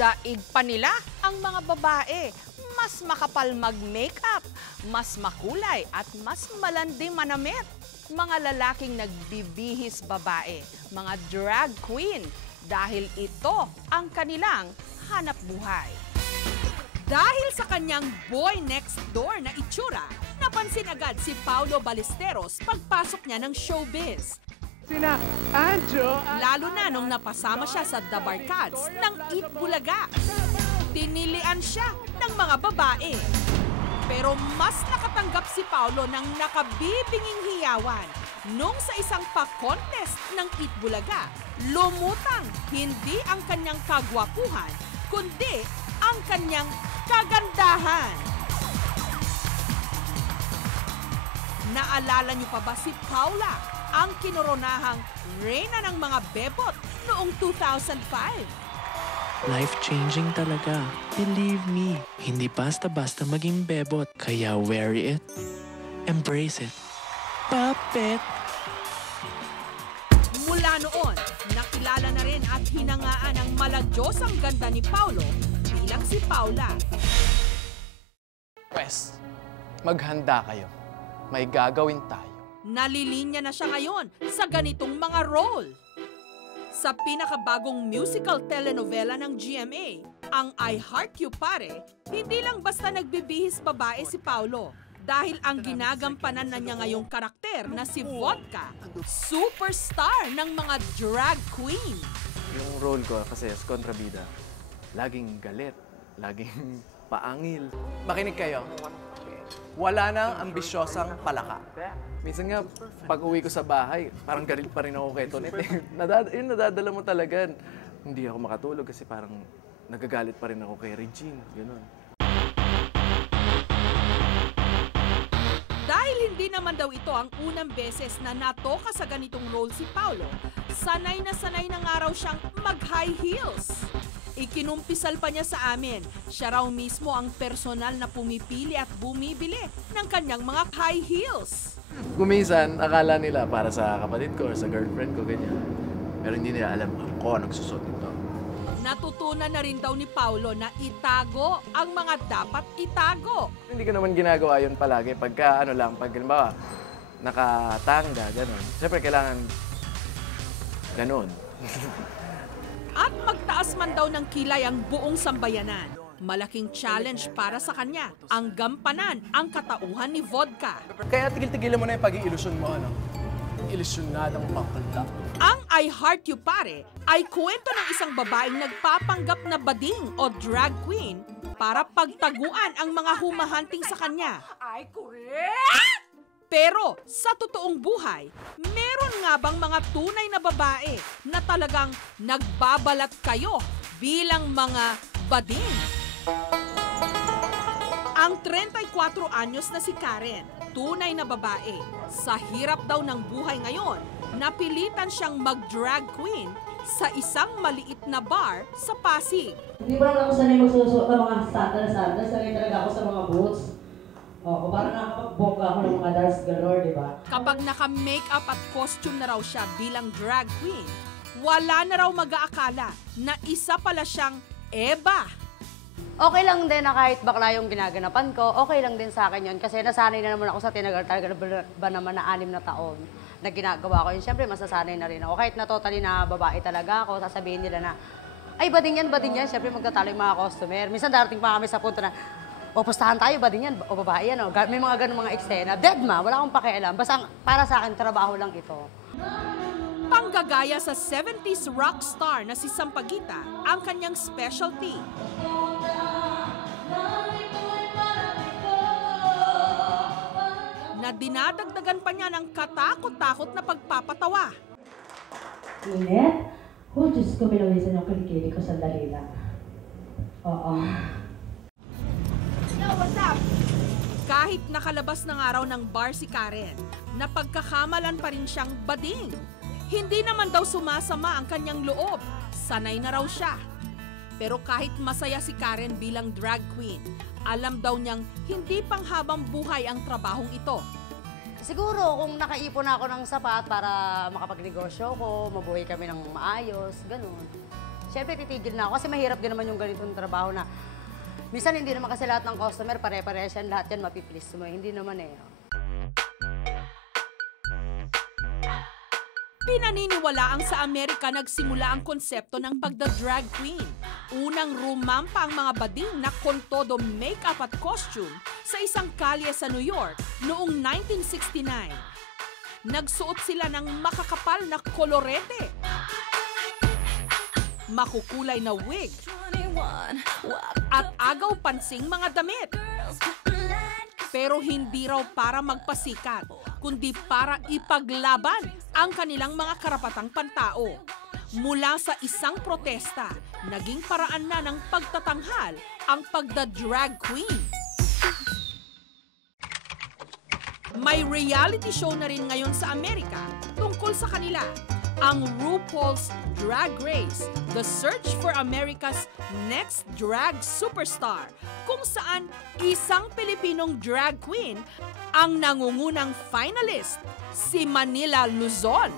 Daig pa nila ang mga babae. Mas makapal mag-makeup, mas makulay at mas malandi manamit. Mga lalaking nagbibihis babae, mga drag queen, dahil ito ang kanilang hanap buhay. Dahil sa kanyang boy next door na itsura, napansin agad si Paulo Ballesteros pagpasok niya ng showbiz. Sina Anjo. Lalo na nung napasama siya sa The Barkads ng Eat Bulaga. Tinilian siya ng mga babae. Pero mas nakatanggap si Paulo ng nakabibinging hiyawan nung sa isang pa-contest ng Eat Bulaga, lumutang hindi ang kanyang kagwapuhan, kundi ang kanyang kagandahan. Naalala niyo pa ba si Paula, ang kinoronahang reyna ng mga bebot noong 2005? Life-changing talaga. Believe me, hindi basta-basta maging bebot. Kaya wear it, embrace it. Puppet! Mula noon, nakilala na rin at hinangaan ang maladyosang ganda ni Paulo bilang si Paula. Pwes, maghanda kayo. May gagawin tayo. Nalilinya na siya ngayon sa ganitong mga role. Sa pinakabagong musical telenovela ng GMA, ang I Heart You Pare, hindi lang basta nagbibihis babae si Paulo. Dahil ang ginagampanan na niya ngayong karakter na si Vodka, superstar ng mga drag queen. Yung role ko kasi as kontrabida, laging galit, laging paangil. Makinig kayo. Wala nang ambisyosang palaka. Minsan nga, pag uwi ko sa bahay, parang galit pa rin ako kay Tonet. Yun, nadadala mo talaga. Hindi ako makatulog kasi parang nagagalit pa rin ako kay Regine. Ganun. Dahil hindi naman daw ito ang unang beses na natoka sa ganitong role si Paulo, sanay na nga raw siyang mag-high heels. Ikinumpisal pa niya sa amin, siya raw mismo ang personal na pumipili at bumibili ng kanyang mga high heels. Kuminsan, akala nila para sa kapatid ko or sa girlfriend ko, ganyan. Pero hindi nila alam ako ang nagsusot nito. Natutunan na rin daw ni Paulo na itago ang mga dapat itago. Hindi ko naman ginagawa yun palagi. Pagka ano lang, pag halimbawa, nakatanga, gano'n. Siyempre, kailangan gano'n. At magtaas man daw ng kilay ang buong sambayanan. Malaking challenge para sa kanya ang gampanan ang katauhan ni Vodka. Kaya tigil-tigilan mo na yung pag-iilusyon mo, ano? Ilusyonadang bakla. Ang I Heart You Pare ay kwento ng isang babaeng nagpapanggap na bading o drag queen para pagtaguan ang mga humahanting sa kanya. Ay, correct! Pero sa totoong buhay, meron nga bang mga tunay na babae na talagang nagbabalat kayo bilang mga bading? Ang 34 anyos na si Karen, tunay na babae. Sa hirap daw ng buhay ngayon, napilitan siyang mag-drag queen sa isang maliit na bar sa Pasig. Hindi ba naman ako sanay magsusuot ng mga sandal-sandal, sanay talaga ako sa mga boots. Oo, parang nakakabongga ako ng mga dance galore, di ba? Kapag naka-makeup at costume na raw siya bilang drag queen, wala na raw mag-aakala na isa pala siyang Eva. Okay lang din na kahit bakla yung ginaganapan ko, okay lang din sa akin yun. Kasi nasanay na naman ako sa tinagal talaga ba naman na 6 na taon na ginagawa ko yun. Siyempre, masasanay na rin ako. Kahit na totally na babae talaga ako, sasabihin nila na, ay, bading yan. Siyempre, magtatalo yung mga customer. Minsan darating pa kami sa punto na, o pustahan tayo, bading yan, o babae yan. O. May mga ganun mga eksena. Dead ma, wala akong pakialam. Basta para sa akin, trabaho lang ito. Panggagaya sa 70s rock star na si Sampaguita ang kanyang specialty. Na dinadagdagan pa niya ng katakot-takot na pagpapatawa. Init? Oh, Diyos ko, minawisan yung kilikili ko sandali lang. Oo. Yo, what's up? Kahit nakalabas ng araw ng bar si Karen, napagkakamalan pa rin siyang bading. Hindi naman daw sumasama ang kanyang loob. Sanay na raw siya. Pero kahit masaya si Karen bilang drag queen, alam daw niyang hindi panghabang buhay ang trabahong ito. Siguro kung nakaipon ako ng sapat para makapagnegosyo ko, mabuhay kami ng maayos, ganun. Siyempre, titigil na ako kasi mahirap din naman yung ganitong trabaho na minsan hindi naman kasi lahat ng customer pare-parehas yan, lahat yan mapiplease mo. Hindi naman eh. Pinaniniwalaang sa Amerika nagsimula ang konsepto ng pagda-drag queen. Unang rumampa ang mga bading na kontodo makeup at costume sa isang kalye sa New York noong 1969. Nagsuot sila ng makakapal na kolorete, makukulay na wig, at agaw pansing mga damit. Pero hindi raw para magpasikat, kundi para ipaglaban ang kanilang mga karapatang pantao. Mula sa isang protesta, naging paraan na ng pagtatanghal ang pagda-drag queen. May reality show na rin ngayon sa Amerika tungkol sa kanila, ang RuPaul's Drag Race, The Search for America's Next Drag Superstar, kung saan isang Pilipinong drag queen ang nangungunang finalist, si Manila Luzon.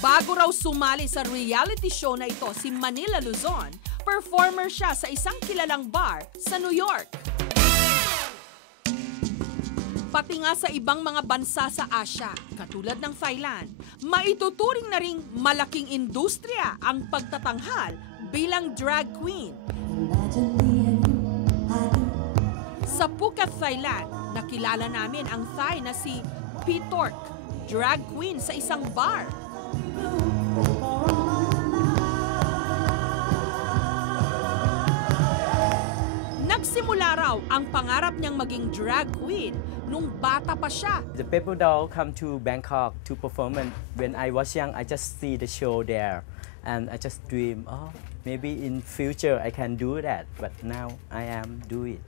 Bago raw sumali sa reality show na ito si Manila Luzon, performer siya sa isang kilalang bar sa New York. Pati nga sa ibang mga bansa sa Asia, katulad ng Thailand, maituturing na ring malaking industriya ang pagtatanghal bilang drag queen. Sa Phuket, Thailand, nakilala namin ang Thai na si Pitork, drag queen sa isang bar. Nagsimula raw ang pangarap niyang maging drag queen nung bata pa siya. The people doll come to Bangkok to perform, and when I was young, I just see the show there, and I just dream, oh, maybe in future I can do that. But now I am do it.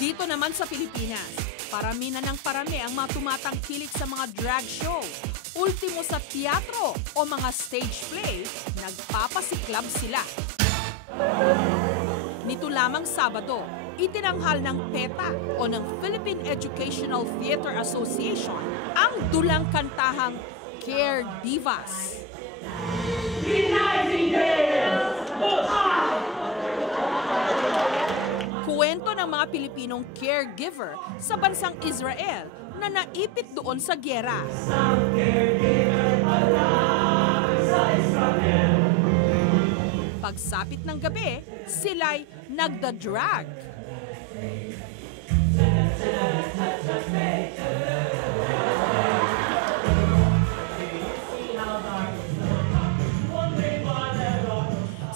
Dito naman sa Pilipinas, parami na ng parami ang mga tumatangkilik sa mga drag show. Ultimo sa teatro o mga stage play, nagpapasiklab sila. Nito lamang Sabado, itinanghal ng PETA o ng Philippine Educational Theater Association ang dulang kantahang Care Divas. Kuwento ng mga Pilipinong caregiver sa bansang Israel na naipit doon sa gyera. Pagsapit ng gabi, sila'y nagda-drag.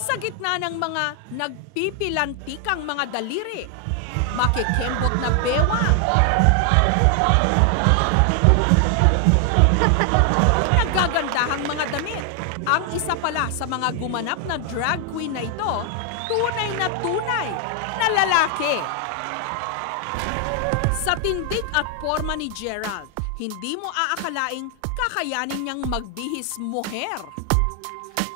Sa gitna ng mga nagpipilantikang mga daliri, makikembot na bewang, nagagandahang mga damit. Ang isa pala sa mga gumanap na drag queen na ito, tunay na lalaki. Sa tindig at porma ni Gerald, hindi mo aakalaing kakayanin niyang magbihis muher.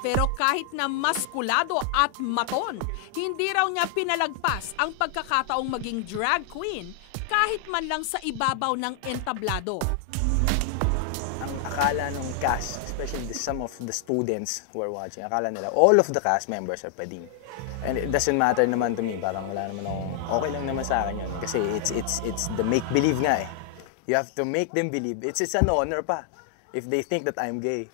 Pero kahit na maskulado at maton, hindi raw niya pinalagpas ang pagkakataong maging drag queen kahit man lang sa ibabaw ng entablado. Ang akala ng cast, especially some of the students who are watching, akala nila all of the cast members are pwedeng. And it doesn't matter naman to me, parang wala naman akong, okay lang naman sa akin yun. Kasi it's the make-believe nga eh. You have to make them believe. It's an honor pa. If they think that I'm gay,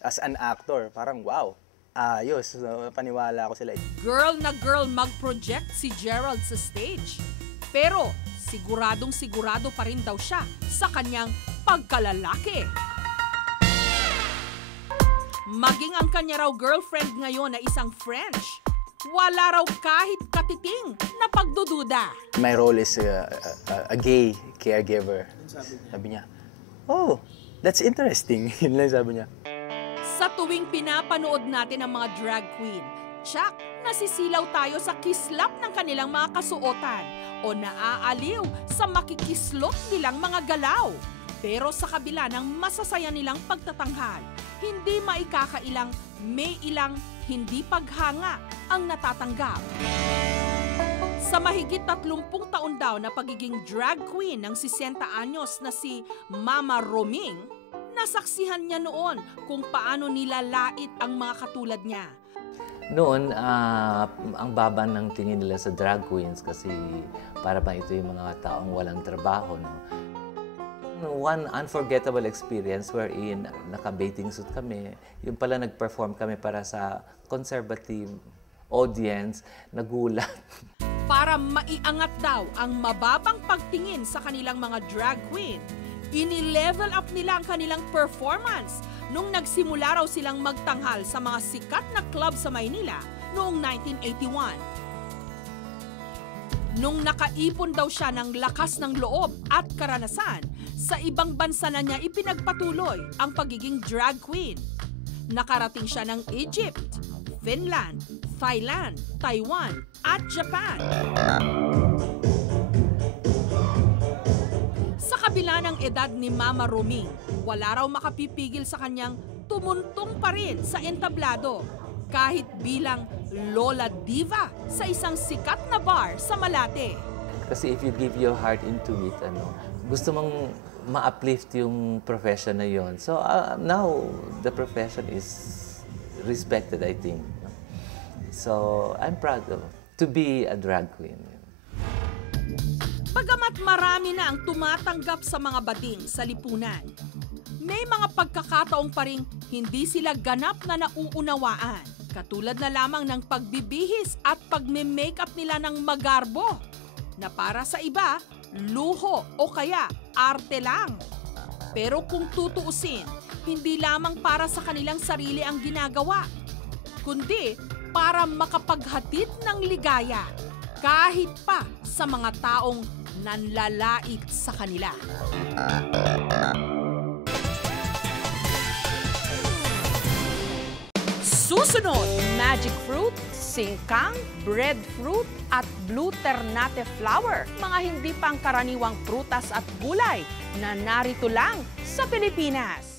as an actor, parang wow, ayos, paniwala ko sila. Girl na girl mag-project si Gerald sa stage. Pero siguradong-sigurado pa rin daw siya sa kanyang pagkalalaki. Maging ang kanya raw girlfriend ngayon na isang French, wala raw kahit katiting na pagdududa. My role is a gay caregiver. Sabi niya, oh, that's interesting. Yun lang sabi niya. Sa tuwing pinapanood natin ang mga drag queen, tsak, nasisilaw tayo sa kislap ng kanilang mga kasuotan o naaaliw sa makikislot nilang mga galaw. Pero sa kabila ng masasaya nilang pagtatanghal, hindi maikakailang may ilang hindi paghanga ang natatanggap. Sa mahigit 30 taon daw na pagiging drag queen ng 60 anyos na si Mama Roming, nasaksihan niya noon kung paano nilalait ang mga katulad niya. Noon, ang baba ng tingin nila sa drag queens kasi para bang ito yung mga taong walang trabaho. No? One unforgettable experience wherein naka-bathing suit kami. Yung pala nag-perform kami para sa conservative audience, nagulat. Para maiangat daw ang mababang pagtingin sa kanilang mga drag queen, ini-level up nila ang kanilang performance nung nagsimula raw silang magtanghal sa mga sikat na club sa Maynila noong 1981. Nung nakaipon daw siya ng lakas ng loob at karanasan, sa ibang bansa na niya ipinagpatuloy ang pagiging drag queen. Nakarating siya ng Egypt, Finland, Thailand, Taiwan at Japan. Sa kabila ng edad ni Mama Roming, wala raw makapipigil sa kanyang tumuntong pa rin sa entablado kahit bilang Lola Diva sa isang sikat na bar sa Malate. Kasi if you give your heart into it, gusto mong ma-uplift yung profession na yon. So now, the profession is respected, I think. So I'm proud to be a drag queen. Bagamat marami na ang tumatanggap sa mga bading sa lipunan, may mga pagkakataong pa ring hindi sila ganap na nauunawaan. Katulad na lamang ng pagbibihis at pagme-makeup nila ng magarbo, na para sa iba, luho o kaya arte lang. Pero kung tutuusin, hindi lamang para sa kanilang sarili ang ginagawa, kundi para makapaghatid ng ligaya kahit pa sa mga taong nanlalait sa kanila. Susunod, magic fruit, singkang, breadfruit at blue ternate flower. Mga hindi pangkaraniwang prutas at gulay na narito lang sa Pilipinas.